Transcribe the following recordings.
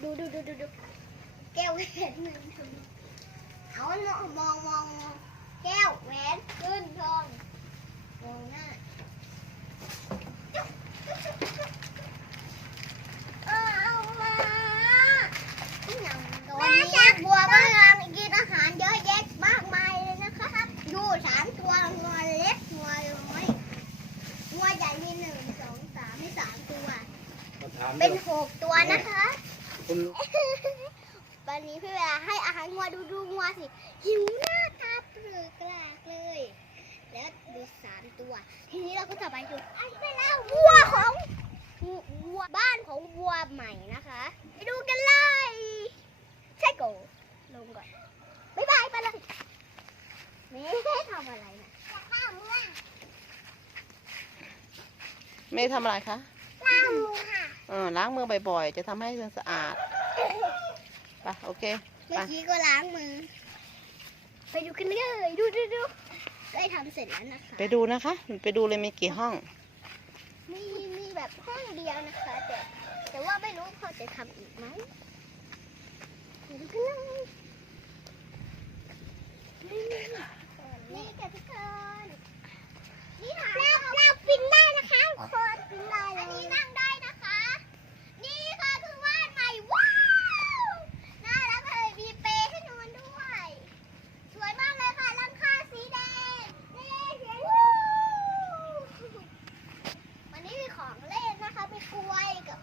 เอามองมองมองมองแก้วแหวนขึ้นทองมองหน้าเอามาตอนนี้บัวกำลังกินอาหารเยอะแยะมากมายเลยนะคะดูสามตัวงอเล็กงอน้อยงัวใหญ่มีหนึ่งสองสามมีสามตัวมาถามเป็นเรื่องหกตัวนะคะ คุณวันนี้พี่เวลาให้อาหารงัวดูดูงัวสิ หิวหน้าตาเปลือกแหลกเลย แล้วดูสามตัว ทีนี้เราก็จะไปดูอันเป็นแล้ววัวของวัวบ้านของวัวใหม่นะคะ ไปดูกันเลยใช่โกลงก่อนบ๊ายบายไปเลยไม่ได้ทำอะไรนะข้าวมือเมย์ทำอะไรคะข้าวมือค่ะ เออล้างมือบ่อยๆ จะทำให้สะอาดไปโอเคเมื่อกี้ก็ล้างมือ ไปดูกันเลยดูดูดูใกล้ทำเสร็จแล้วนะคะไปดูนะคะ ไปดูเลยมีกี่ห้อง มีมีแบบห้องเดียวนะคะ แต่แต่ว่าไม่รู้เขาจะทำอีกไหมไปดูกันเลยนี่กับทุกคนนี่ค่ะเราเราปินได้นะคะทุกคนปินได้อันนี้นั่งได้นะคะ นี่ค่ะคือบ้านใหม่ว้าวน่ารักเลยมีเปรย์ให้นอนด้วย สวยมากเลยค่ะหลังคาสีแดงนี่เสียงวู้วันนี้มีของเล่นนะคะมีกล้วยกับ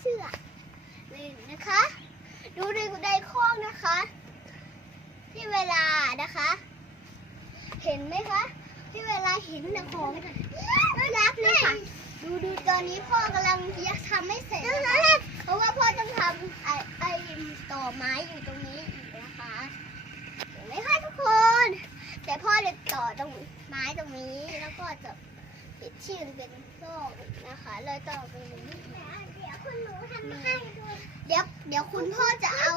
เสื้อเล่นนะคะ ดูในในคอกนะคะ ที่เวลานะคะ เห็นไหมคะ ที่เวลาเห็นแต่ของน่ารักเลยค่ะ ดูดูตอนนี้พ่อกำลังจะทำไม่เสร็จนะคะเพราะว่าพ่อต้องทำไอ้ไอ้ต่อไม้อยู่ตรงนี้อีกนะคะ เห็นไหมคะทุกคน แต่พ่อจะต่อตรงไม้ตรงนี้แล้วก็จะปิดชื่อเป็นโซ่นะคะ เลยต่อตรงนี้เดี๋ยวคุณหนูทำให้ดูเดี๋ยวเดี๋ยวคุณพ่อจะเอา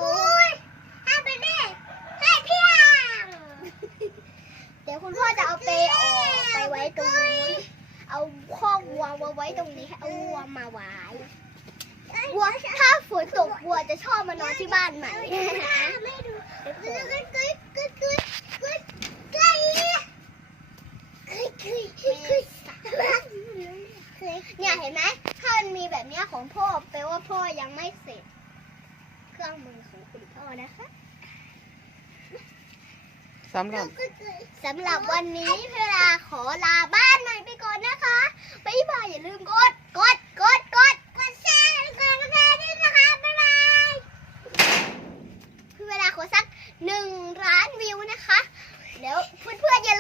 ให้ไปดิให้เพียงเดี๋ยวคุณพ่อจะเอาเปรย์ออกไปไว้ตรงนี้นเอาข้อกวัวมาไว้ตรงนี้เอาวัวมาไว้วัวถ้าฝนตกวัวจะชอบมานอนที่บ้านใหม่ไม่ดู เนี่ยเห็นไหมถ้ามันมีแบบเนี้ยของพ่อแปลว่าพ่อยังไม่เสร็จ เครื่องมือของคุณพ่อนะคะสำหรับสำหรับวันนี้เวลาขอลาบ้านหน่อยไปก่อนนะคะบ๊ายบายอย่าลืมกด กด กด กด กดแชร์กดกระแชร์ด้วยนะคะบ๊ายบายคือเวลาขอสักหนึ่งล้านวิวนะคะเดี๋ยวเพื่อนๆ